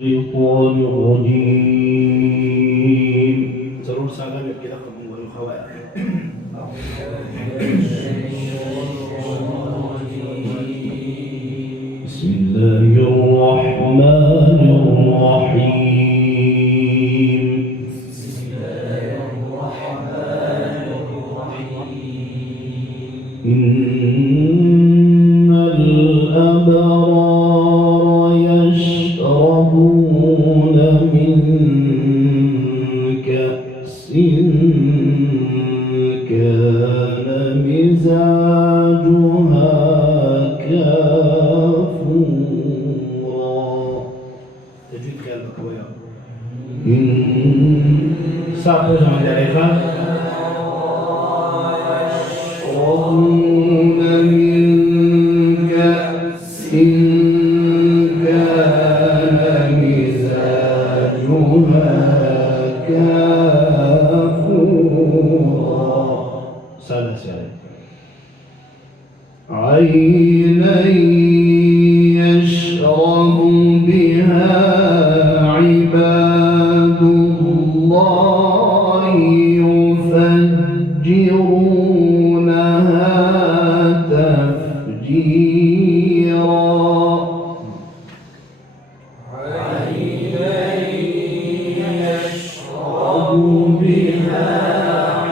الشيطان الرجيم ضرور ساغر كده قبل ويخوات بسم الله الرحمن الرحيم إن الأبرار يشربون من كأس كان مزاجها كافورا تجد خيالك ويا إن سابق جمع ذلك يشربون من كأس كان مزاجها كافورا سلام عينا يشرب بها عباد الله يفجرونها تفجيرا عينا يشرب بها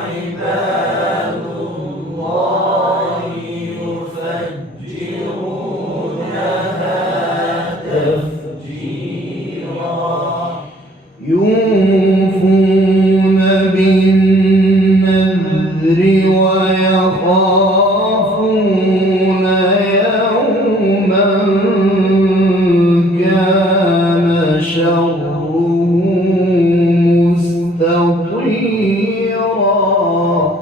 عباد الله يفجرونها تفجيرا يوفون بالنذر ويخافون يوما كان شره مستطيرا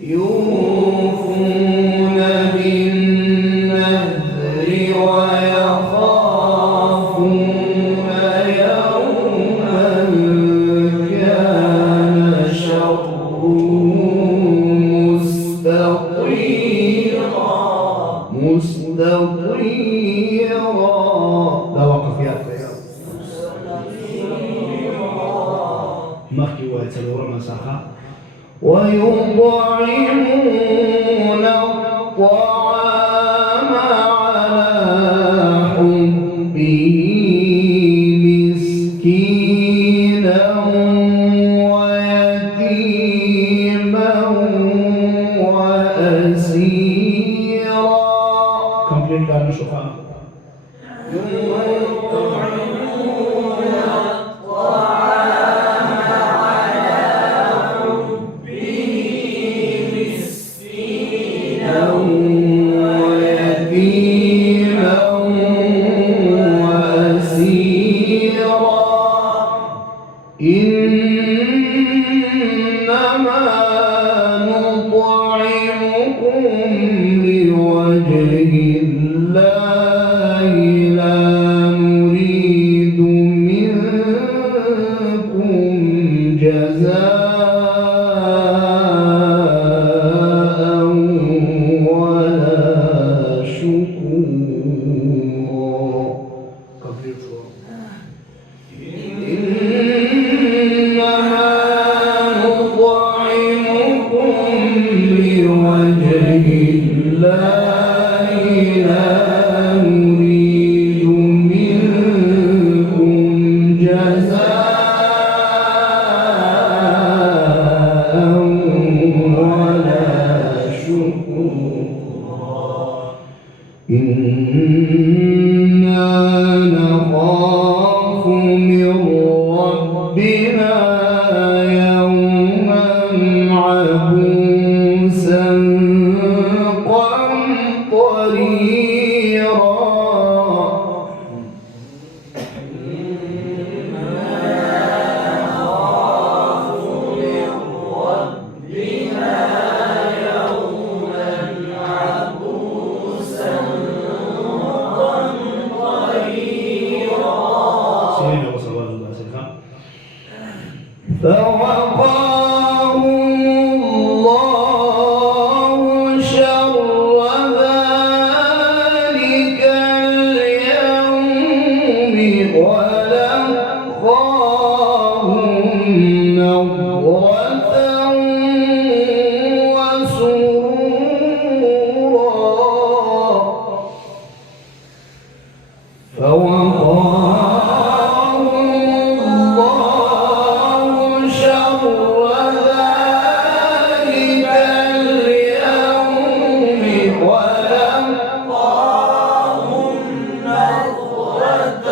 يوفون بالنذر ويخافون يوما كان شره مستطيرا لا وقف يا مخي ويتلور مساحة ويطعمون الطعام على حبه مسكينا ويتيما وأسيرا كمبليت لأنه شوفها إنما نطعمكم لوجه الله لا نريد منكم جزاء ولا شكورا إنما نطعمكم لوجه الله لا نريد منكم جزاء ولا شكورا إنا نخاف من ربنا يوما عبوسا قمطريرا ولقاهم نضرة وسرورا فوقاهم الله شر ذلك اليوم ولقاهم نضرة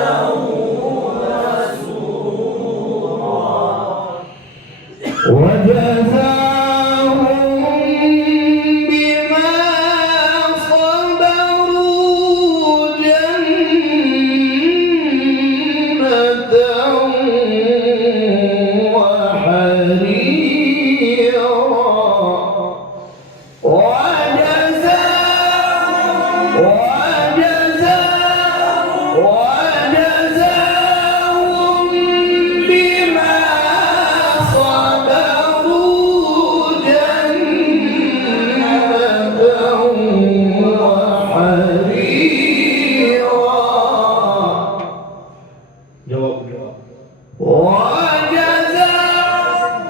وجزاهم بما صبروا جنة وحريرا وجزاهم بما صبروا جنة وحريرا جواب وجزاهم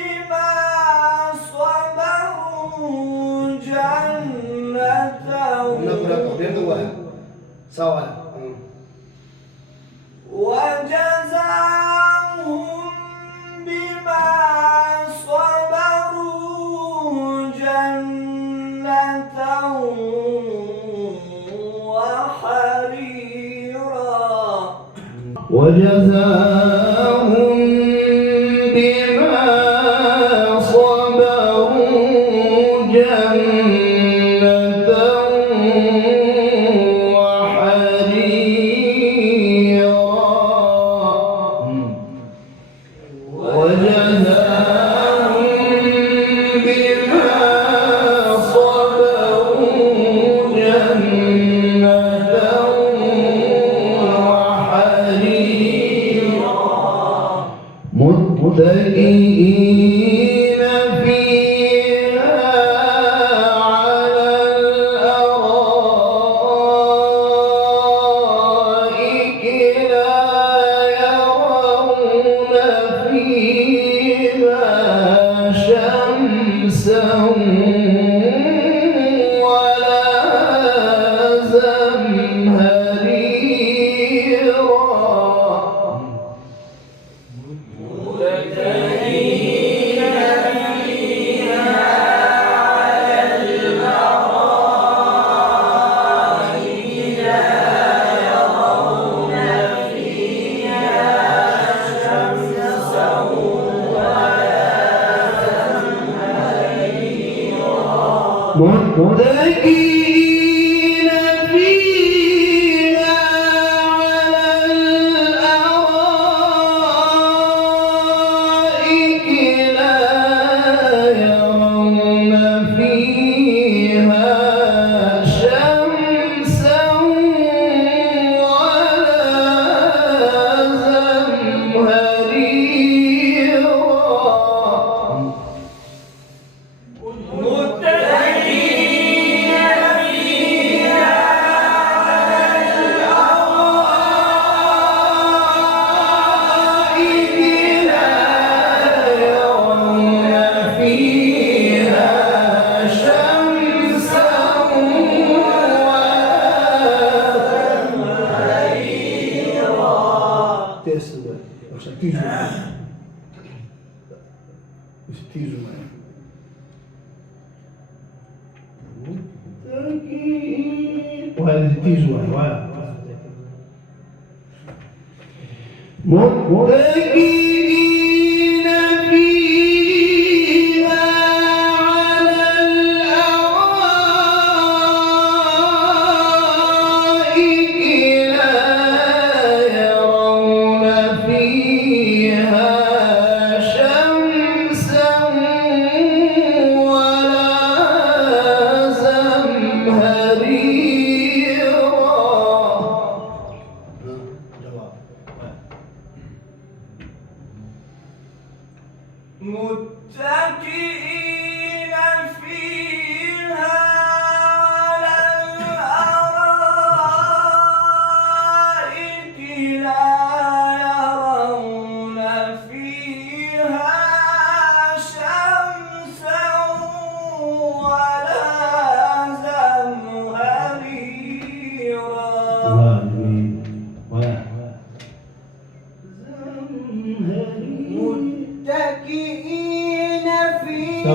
بما صبروا جنة وجزاهم بما صبروا جنة وحريرا وجزاهم بما صبروا جنة وحريرا وجزاهم بما صبروا جنة وحريرا متكئين فيها على الأرائك لا يرون فيها شمسا ولا زمهريرا متكئين فيها على الأرائك لا يرون فيها شمسا ولا ركزوا معي. وهذه ركزوا معي. متكئين فيها على الأرائك لا يرون فيها شمسا ولا زمهريرا. متكئين فيها على الأرائك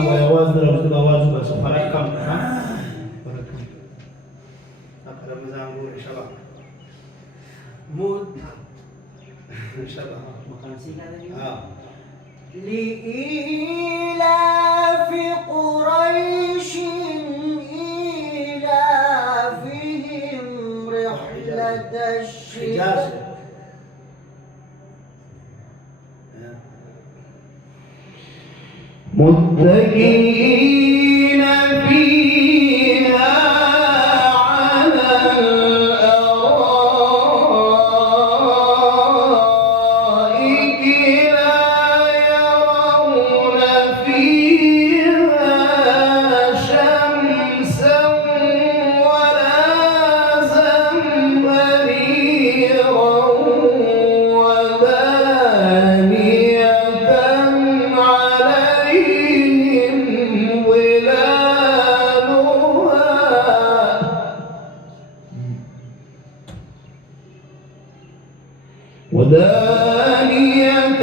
wazi na mzima wazi basi farakam farakam akara mzangu inshallah Mud. inshallah Makan sih katanya. لإيلاف قريش إيلافهم رحلة حجاز الشتاء متكئين فيها على الأرائك لا يرون فيها شمسا ولا زمهريرا ودانية عليهم ظلالها ودانية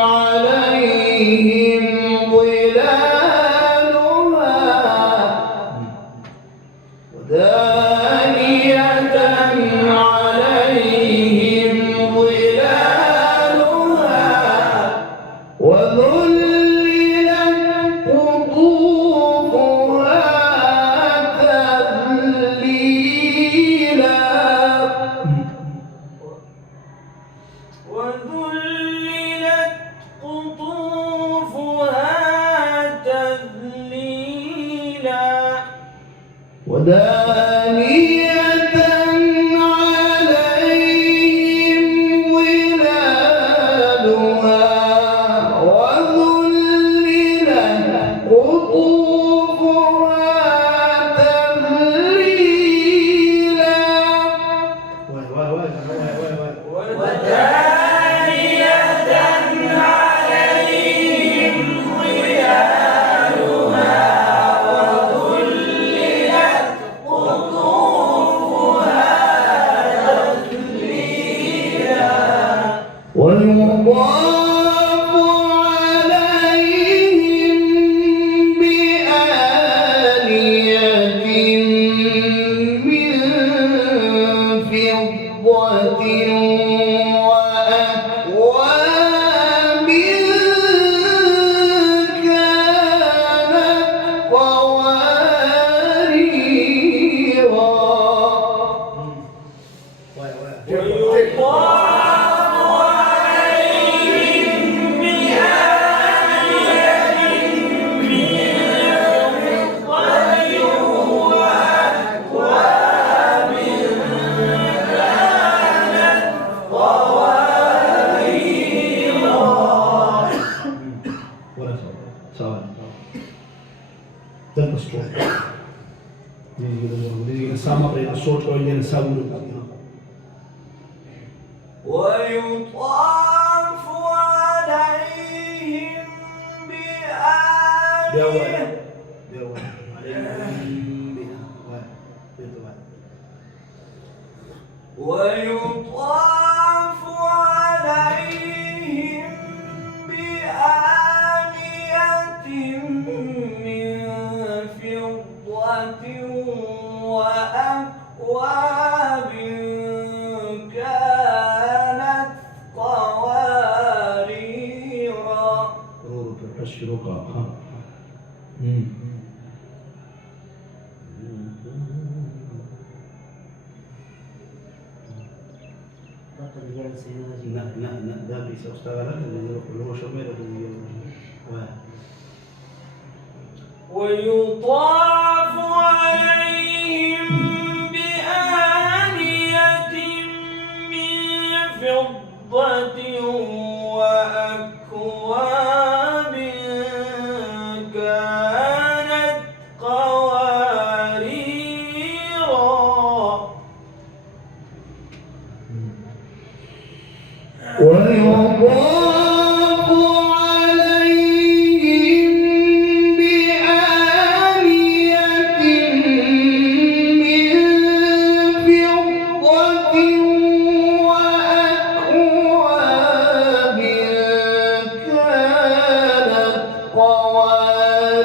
عليهم ظلالها ودانية عليهم ظلالها وذللت قطوفها تذليلا وذللت قطوفها تذليلا ودانية عليهم ظلالها وذللت قطوفها تذليلا ودانية عليهم ظلالها وذللت قطوفها تذليلا ويضاف عليهم بآنية من فضة وأكواب كانت sama prena sotto il saburo ويطاف عليهم بآنية ويطاف عليهم بآنية من فضة وأكواب كانت قواريرا ده bisa ustagaran اللي هو شمال ويطاف عليهم بآنية من فضة وأكواب كانت قواريرا ويضاف عليهم بآنية من فضة وأكواب كانت قوارير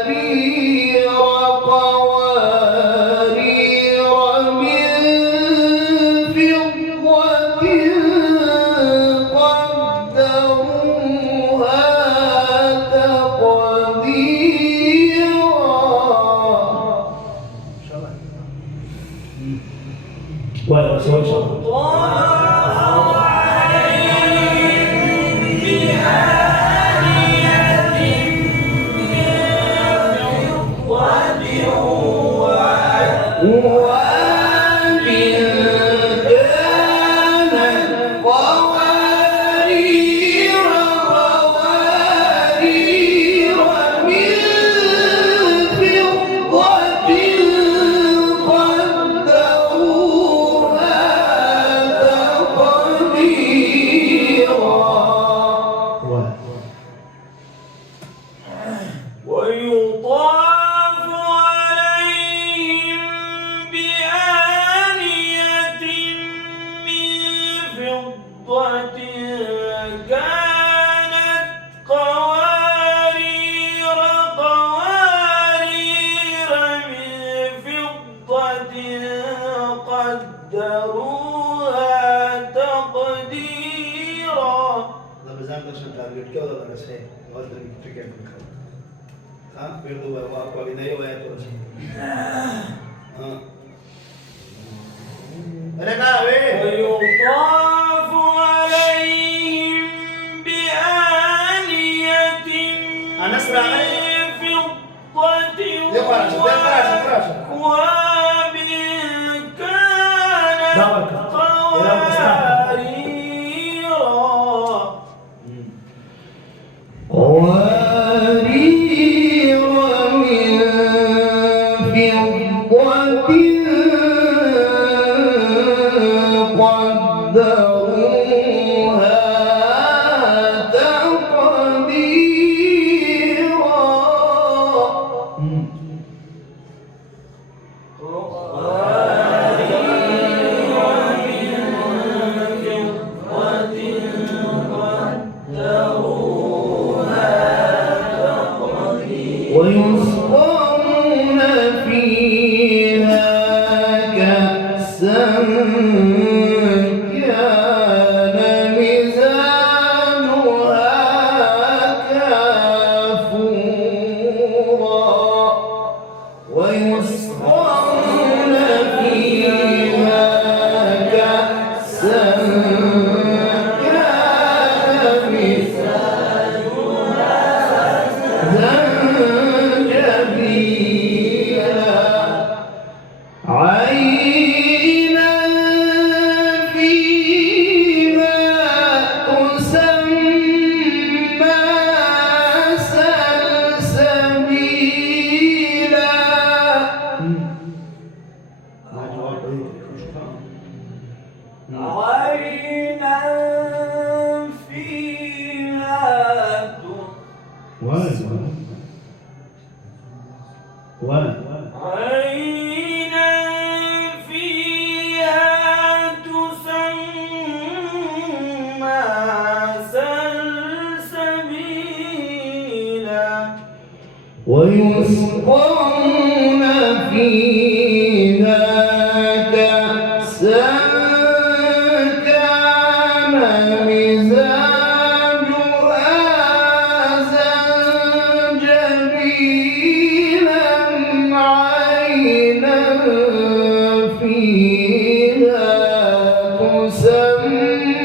فضة كانت قوارير من فضة قدروها تقديرا. Allah bersama dengan target kau dah selesai. Awal dari kita kan. Berdua apa bina yo ya terus. Mereka ويطاف عليهم بآنية Anas من فضة Lepas, terus. وأكواب كانت قواريرا قوارير من فضة قدروها ويسقون فيها كأسا كان مزاجها كافورا ويسقون فيها كأسا كان مزاجها زنجبيلا عينا فيها تسمى سلسبيلا. عينا فيها عينا فيها تسمى سلسبيلا ويسقون فيها كأسا كان مزاجها زنجبيلا عينا فيها تسمى